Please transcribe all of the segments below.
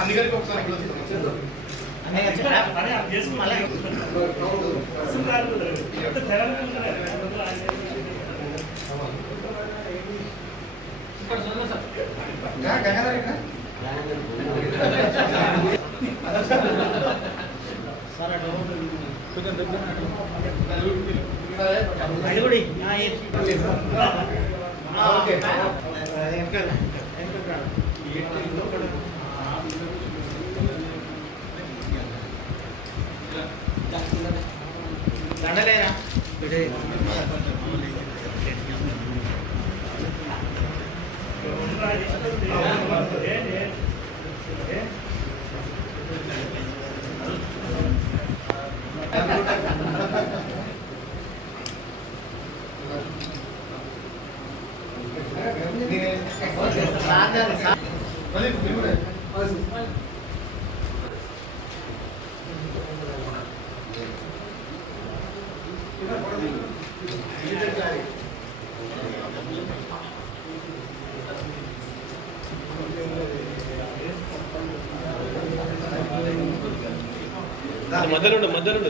అందుకని ఒకసారి దండలేరా మధ్యలో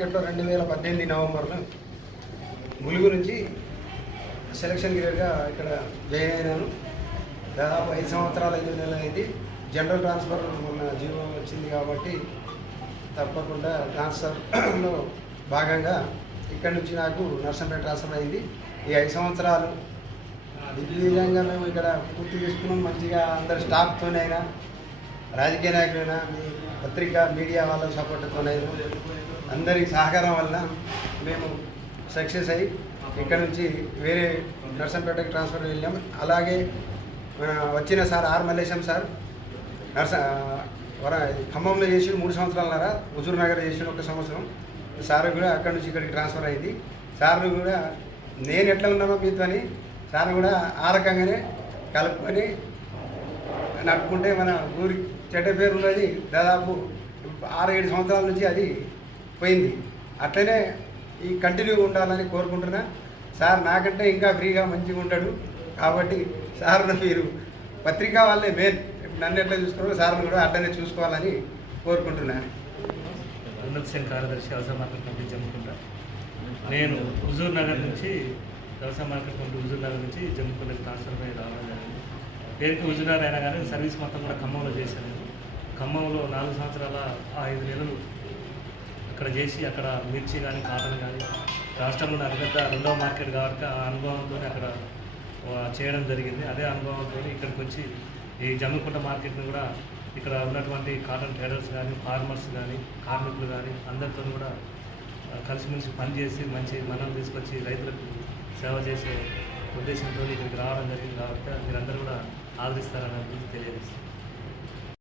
మార్కెట్లో 2018 నవంబర్లో ములుగు నుంచి సెలక్షన్ గిరియర్గా ఇక్కడ జాయిన్ అయినాను. దాదాపు 5 సంవత్సరాలు 5 నెలలు అయింది. జనరల్ ట్రాన్స్ఫర్ మొన్న జీవో వచ్చింది కాబట్టి తప్పకుండా ట్రాన్స్ఫర్లో భాగంగా ఇక్కడ నుంచి నాకు నర్సంపేట ట్రాన్స్ఫర్ అయింది. ఈ 5 సంవత్సరాలు దిగ్విజయంగా మేము ఇక్కడ పూర్తి చేసుకున్నాం. మంచిగా అందరు స్టాఫ్తోనైనా, రాజకీయ నాయకులైనా, మీ పత్రికా మీడియా వాళ్ళ సపోర్ట్తోనైనా అందరి సహకారం వల్ల మేము సక్సెస్ అయ్యి ఇక్కడ నుంచి వేరే నర్సంపేటకి ట్రాన్స్ఫర్ వెళ్ళాం. అలాగే వచ్చిన సార్ ఆర్ మల్లేశం సార్ ఖమ్మంలో చేసి 3 సంవత్సరాలన్నర, హుజూర్ నగర్ చేసిన 1 సంవత్సరం. సార్ కూడా అక్కడి నుంచి ఇక్కడికి ట్రాన్స్ఫర్ అయింది. సార్ కూడా నేను ఎట్లా ఉన్నానో మీతో అని సార్ కూడా ఆ రకంగానే కలుపుకొని నడుపుకుంటే మన ఊరి చెడ్డ పేరు ఉన్నది దాదాపు 6-7 సంవత్సరాల నుంచి అది పోయింది. అట్లనే ఈ కంటిన్యూగా ఉండాలని కోరుకుంటున్నా. సార్ నాకంటే ఇంకా ఫ్రీగా మంచిగా ఉంటాడు కాబట్టి సార్ను మీరు పత్రికా వాళ్ళే మెయిన్ నన్ను ఎట్లా చూసుకోవాలో సార్ను కూడా అట్లనే చూసుకోవాలని కోరుకుంటున్నాను. ఉన్నత కార్యదర్శి వ్యవసాయ మార్కెట్ కమిటీ జమ్ముకుంటా. నేను హుజూర్ నగర్ నుంచి వ్యవసాయ మార్కెట్ కమిటీ హుజూర్ నగర్ నుంచి జమ్ముకుంటకి ట్రాన్స్ఫర్ అయ్యి రావడం జరిగింది. పేరుకి హుజూర్ నగర్ అయినా కానీ సర్వీస్ మొత్తం కూడా ఖమ్మంలో చేశాను. ఖమ్మంలో 4 సంవత్సరాల 5 నెలలు అక్కడ చేసి అక్కడ మిర్చి కానీ కాటన్ కానీ రాష్ట్రంలో అతిపెద్ద 2వ మార్కెట్ కాబట్టి ఆ అనుభవంతో అక్కడ చేయడం జరిగింది. అదే అనుభవంతో ఇక్కడికి వచ్చి ఈ జమ్మికుంట మార్కెట్ని కూడా ఇక్కడ ఉన్నటువంటి కాటన్ ట్రేడర్స్ కానీ, ఫార్మర్స్ కానీ, కార్మికులు కానీ అందరితో కూడా కలిసిమెలిసి పనిచేసి మంచి మనం తీసుకొచ్చి రైతులకు సేవ చేసే ఉద్దేశంతో ఇక్కడికి రావడం జరిగింది. కాబట్టి మీరందరూ కూడా ఆదరిస్తారని తెలియజేస్తాను.